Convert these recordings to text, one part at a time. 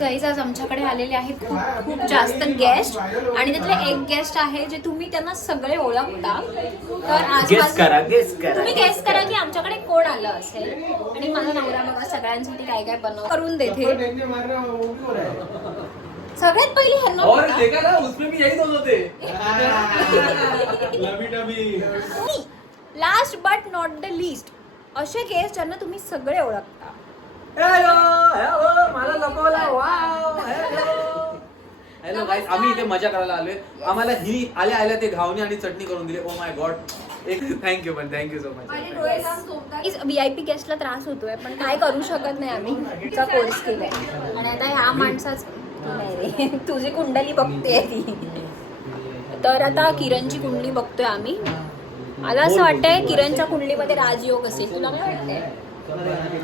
Guys आज आमच्याकडे आलेले आहेत खूप खूप जास्त गेस्ट आणि त्यातले एक गेस्ट आहे जे तुम्ही त्यांना सगळे ओळखता. तर आज गेस करा तुम्ही गेस करा की आमच्याकडे कोण आलं असेल. आणि माझा नवरा बघा सगळ्यांसाठी काय काय करून देते. सगळ्यात पहिली ह्यांना last but not the list असे गेस्ट ज्यांना तुम्ही सगळे ओळखता. मला लपवला. वाव हॅलो गाईस, आम्ही इथे मजा करायला आलोय. आम्हाला ही आल्या आल्या ते घावणी आणि चटणी करून दिली. ओ माय गॉड, एक थँक्यू सो मच. VIP गेस्टला त्रास होतोय पण काय करू शकत नाही आम्ही. चा कोर्स केलाय आणि आता ह्या माणसाच नाही रे तुझी कुंडली बघते ती. तर आता किरणची कुंडली बघतोय आम्ही. मला असं वाटतंय किरणच्या कुंडलीमध्ये राजयोग असेल. तुला काय वाटतंय?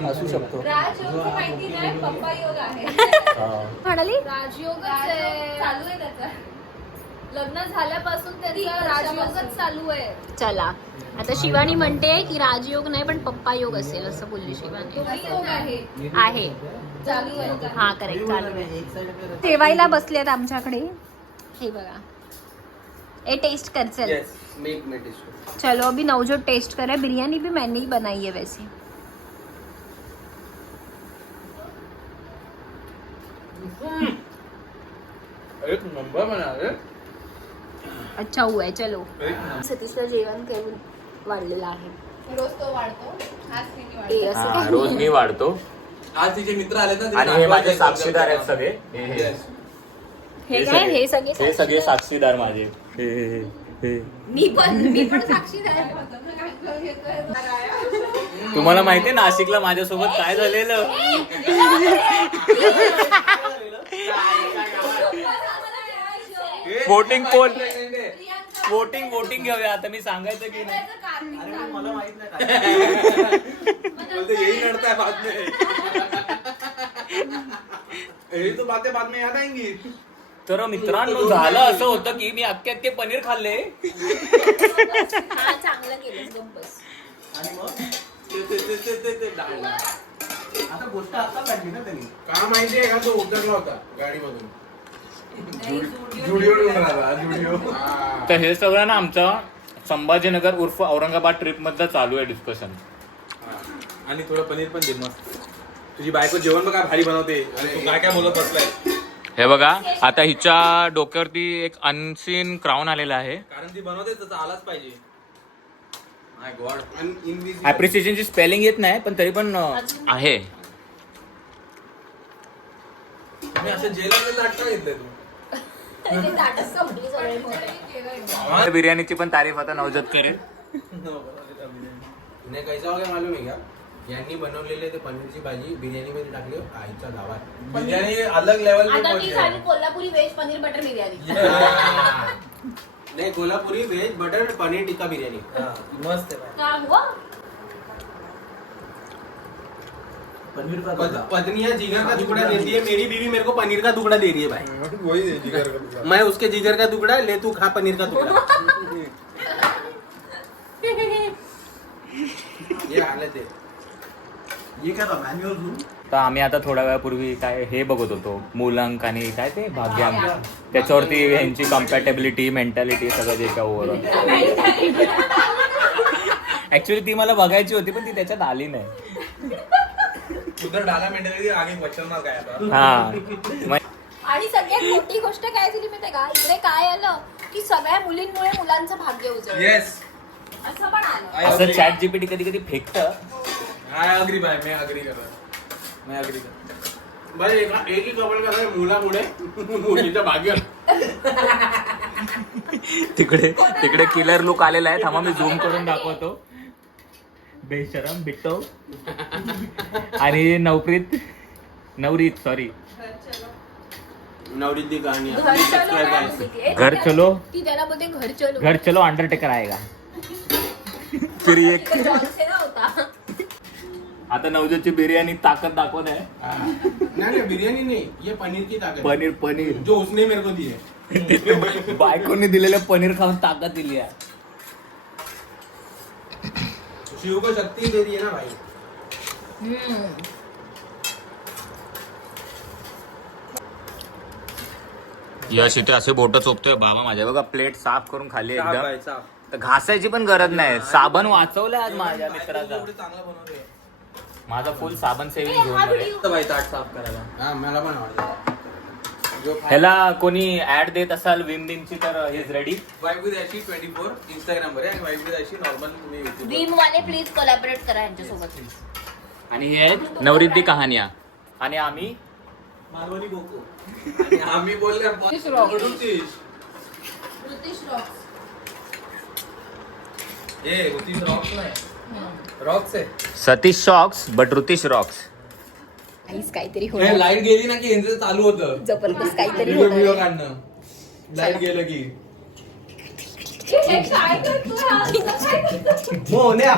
असू शकतो. राजयोग माहिती नाही, पप्पा योग आहे. म्हणाली राजयोग चालू आहे त्याचा. लग्न झाल्यापासून त्याचा राजयोगच चालू आहे. चला आता शिवानी म्हणते की राजयोग नाही पण पप्पा योग असेल असं बोलली शिवानी. योग आहे चालू आहे. हा करेक्ट चालू आहे. आहे. जेवायला बसलेत आमच्याकडे. हे बघा ये टेस्ट कर चल. चलो अभी नवजोत टेस्ट करे. बिरयानी भी मैंने ही बनाई है वैसे. एक नंबर बना रे. अच्छा हुआ है. चलो सतीशला जेवण करून वाढलेलं आहे. रोज तो वाढतो. आज तिने वाढतो. हे असं काय रोज मी वाढतो आज तिचे मित्र आले ना, आणि हे माझे साक्षीदार आहेत सगळे. हे काय हे सगळे साक्षीदार माझे. मी पण साक्षीदार आहे. तुम्हाला माहितीये नाशिकला माझ्यासोबत काय झालेलं? वोटिंग घेऊया आता. मी सांगायचं की नाही? मला माहित नाही यही लड़ता है बाद में. यही तो बातें बाद में याद आएंगी. तर मित्रांनो झालं असं होतं की मी अख्खे पनीर खाल्ले. हा चांगलं केलंस गप्पस. आणि मग ते डाळला. आता गोष्ट आता काढली ना त्यांनी. का माहितीये का, तो उतरला होता गाडीमधून. जुडिओ तर हे सगळं ना आमचं संभाजीनगर उर्फ औरंगाबाद ट्रिप मधलं चालू आहे डिस्कशन. आणि थोडं पनीर पण दे मस्त. तुझी बायको जेवण बघा भारी बनवते आणि तू काय काय बोलत बसलाय. हे बघा आता हिच्या डोक्यावरती एक अनसीन क्राऊन आलेला आहे. कारण ती बनवते तसं आलाच पाहिजे. माय गॉड. ऍप्रिसिएशनची स्पेलिंग येत नाही पण तरी पण आहे. मी असं जेलाला नाटक घेतलंय तू. बिर्याणीची पण तारीफ आता नवजत करेल. नाही कैसा हो गया मालूम आहे का, यांनी बनवलेले ते पनीरची भाजी बिर्याणी मध्ये टाकली आईच्या गावात. बिर्याणी अलग लेवल आता मी सांगेन कोल्हापुरी व्हेज पनीर बटर बिर्याणी. नाही कोल्हापुरी व्हेज बटर पनीर टिक्का बिर्याणी मस्त आहे. का हुआ? पनीर का पत्नियां जिगर का टुकड़ा देती है, मेरी बीवी मेरे को पनीर का टुकड़ा दे रही है भाई. वही जिगर का टुकड़ा. मैं उसके जिगर का टुकड़ा ले, तू खा पनीर का टुकड़ा. ये हालत है. ये क्या था मॅन्युअल रूम. तर आम्ही आता थोड्या वेळापूर्वी काय हे बघत होतो मूलांक आणि काय ते भाग्यांक. त्याच्यावरती यांची कम्पॅटेबिलिटी मेंटॅलिटी सगळं जे काय ओव्हरऑल. ऍक्च्युली ती मला बघायची होती पण ती त्याच्यात आली नाही. उधर डाला मेंटॅलिटी आगे क्वेश्चन मार्क आहे आता. हा आणि सगळ्यात मोठी गोष्ट काय झाली माहिती का, इकडे काय आलं की सगळ्या मुलींमुळे मुलांचं भाग्य उजळलं. येस. असं पण आलं. असं चॅट जीपीटी कधी कधी फेकतं. I agree भाई, मैं agree कर रहा हूँ. भाई एक ही कपल का मुलामुळे मुलीचं भाग्य. तिकडे किलर लुक आलेला आहे. थांबा मी झूम करून दाखवतो. बेशरम बिट्टो आणि नवरीत सॉरी नवरीत दी कहाणी. घर चलो ती त्याला बोलते घर चलो अंडरटेकर आएगा. फिर एक होता. आता नवजोतची बिर्याणी ताकद दाखवत आहे. नहीं बिरयानी नहीं, ये पनीर की ताकत. पनीर जो उसने मेरे को दी है. बायकोने दिलेलं पनीर खाऊन ताकद दिली आहे. शिव को शक्ति दे दी है ना भाई. यश इथे असे बोट चोपतोय बाबा माझ्या बघा प्लेट साफ करून खाली साफ एकदम आहे, साफ. तर घासायची पण गरज नाही साबण वाचवलंय आज माझ्या मित्राचा चांगला बनवतोय. माझा फुल साबण सेविंग घेऊन गेले. तर बाई ताट साफ करायला. हा मला पण आवडतं. ह्याला कोणी ऍड देत असाल विम बिमची तर is ready. Wife with Ashi 24 Instagram वर आहे आणि वाईफ विथ ॲशी नॉर्मल तुम्ही YouTube वर. विम वाले प्लीज कोलॅबरेट करा यांच्यासोबत. आणि हे आहेत नवरिद्दी कहाण्या आणि आम्ही मालवणी गोको. आणि आम्ही बोलले ऋतिश रॉक. ऋतिश. ऋतिश रॉक्स. ए ऋतिश रॉक्स नाही. रॉक्स आहे. Satish shocks but Ritish rocks. काहीच काहीतरी हे होणार. लाईट गेली ना की यांचं चालू होतं जबरदस्त काहीतरी व्हिडिओ होणार. काढणं. लाईट गेलं की हे काय करतोय हा? काय करतोय? मोन्या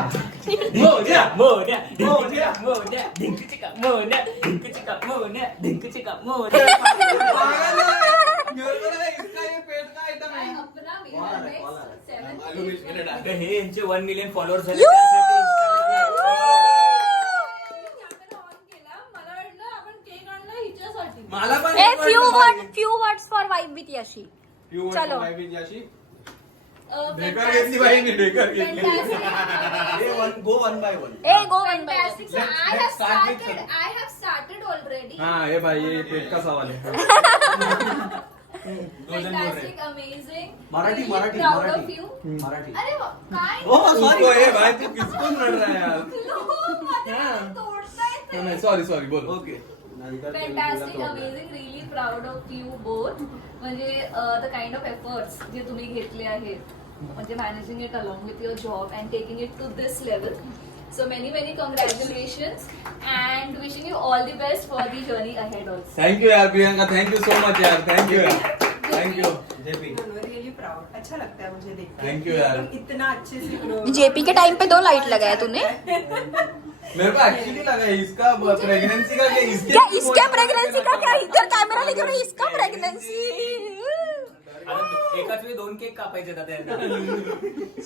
मोन्या मोन्या मोन्या मोन्या ढिंकचिका मोन्या ढिंकचिका मोन्या ढिंकचिका मोन्या. अपना मेरा next 7 अगं, हे यांचे 1 मिलियन फॉलोअर्स झाले त्यासाठी Instagram. कॅमेरा ऑन केला. मला वाटलं आपण केक आणला हिच्यासाठी. मला पण a few words for wife with Yeshi. चलो. ढेकर घेतली बाई मी ढेकर घेतली. Go one by one. A go one by Fantastic. So I have started already. हा हे भाई ये पेट का सवाल है. Fantastic, amazing. Marathi, Really Marathi, proud Marathi. of you. Marathi. अरे वा, काय? किसको है भाई तू किसको लड़ रहा है यार. मध्ये मला तोडता येते. नाही सॉरी बोल. Okay. Fantastic, amazing, really proud of you both. म्हणजे the kind of efforts जे तुम्ही घेतले आहेत म्हणजे managing it along with your job and taking it to this level. So many congratulations and wishing you all the best for the journey ahead also. Thank you यार Priyanka. Thank you so much यार. Thank you यार. Thank you. Really proud. अच्छा लगता है मुझे देखकर. Thank you यार. तुम इतना अच्छे से grow. जेपी के टाइम पे 2 लाइट लगाया तूने. मेरे को एक्चुअली लगा इसका प्रेगनेंसी का क्या इसका प्रेगनेंसी का क्या इधर कैमरा लेके मैं इसका प्रेगनेंसी. एकाच वेळी 2 केक कापायचे आता यांना.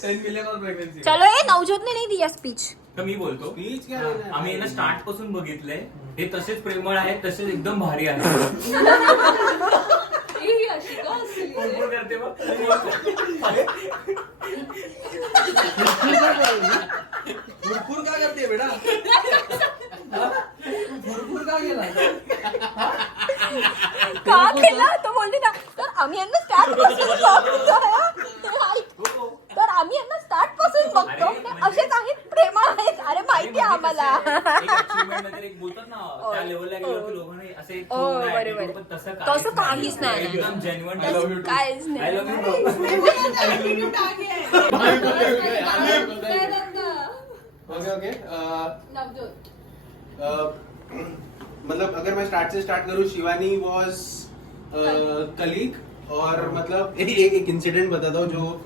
10 मिलियन और प्रेगनेंसी. चलो ये नवजोत ने नहीं दिया स्पीच. तर मी बोलतो Speech क्या हा, देणार? आम्ही यांना स्टार्ट पासून बघितलंय हे तसेच प्रेमळ आहेत तसेच एकदम भारी आहेत. ही अशी का असली? कोण करते बघ. फुरफुर का करते बेटा. फुरफुर का केला. का केला तो बोलते ना तर आम्ही यांना स्टार्ट पासून बघतो. तर आम्ही यांना स्टार्ट पासून बघतो असेच आहेत प्रेमळ आहेत. अरे माहिती आहे आम्हाला. एक achievement नंतर एक बोलतात ना त्या लेवलला गेलो की लोकांनी असे थोडं बरोबर. attitude, पण तसं तसं काहीच नाही. एकदम genuine. I love you too. काहीच आय नाही. Love you. काय धंदा? ओके. नवजोत. मतलब अगर मैं स्टार्ट से स्टार्ट करूँ, शिवानी वॉज कलीग और मतलब एक इंसिडेंट बताता हूँ जो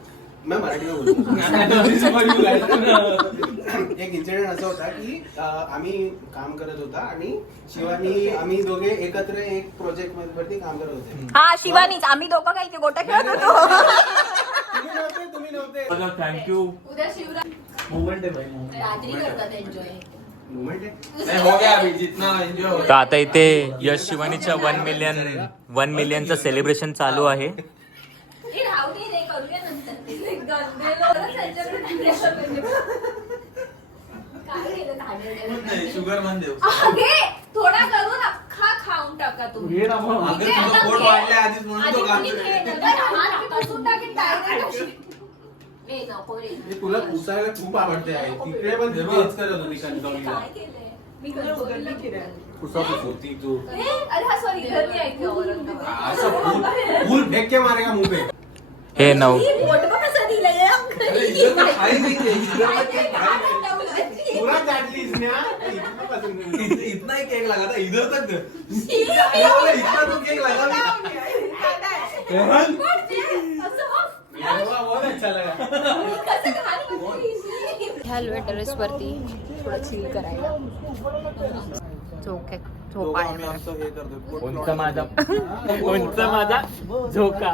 मैं मराठी में बोलतो. एक इन्सिडेंट असा होता की आम्ही काम करत होता आणि शिवानी आम्ही दोघे एकत्र एक प्रोजेक्ट वरती काम करत होते. हा शिवानीच. आम्ही दोघं काही गोट्या खेळत होतो. तुम्ही नव्हते. थँक्यू. उद्या शिवराज मोमेंट है भाई मोमेंट. रात्री करतात एन्जॉय. मुवमेंट आहे. नहीं हो गया अभी जितना एंजॉय हो. तर आता इथे यश शिवानीच्या 1 मिलियनचं सेलिब्रेशन चालू आहे. हे राहू दे रे, करूया नंतर. गंदेलो त्यांच्याकडे pressure म्हणजे. काय केलं नहीं शुगर मन देव. अगे थोडा करून अख्खा खाऊन टाका तुम्ही. ये ना मग अगं इथे तुझं आता पोट घे. वाढलंय आधीच म्हणून आधी तो काम कोणी करतोय. घे, नंतर हात पुसून टाकीन direct अशी. ए, नको रे. हे तुला पुसायला खूप आवडते आहे. तिकडे पण तेच करत होती कणकवलीला. काय केलंय? मी गणपतीला केलंय. पुसापुस होती तू. ए, अरे हा सॉरी घर नाही ऐकलं औरंगाबाद. असं फूल फेंक के मारेगा मुंह पे. हे नऊ पोट बघ कसं दिलंय. अरे इधर तो खाई नहीं थी. इधर तक केक खाई. पूरा चाटली इसने हाँ? इतना पसंद है. इतना ही केक लगा था इधर तक. इतना तो केक लगा था. मुझे बहुत अच्छा लगा. हॅलो टेरेस वरती थोडं चिल करायला. झोपा आम्ही आमचं हे करतोय. उंच माझा झोका.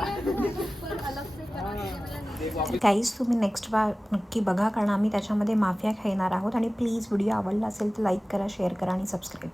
गाईज तुम्ही नेक्स्ट बार नक्की बघा कारण आम्ही त्याच्यामध्ये माफिया खेळणार आहोत. आणि प्लीज व्हिडिओ आवडला असेल तर लाईक करा, शेअर करा आणि सबस्क्राईब.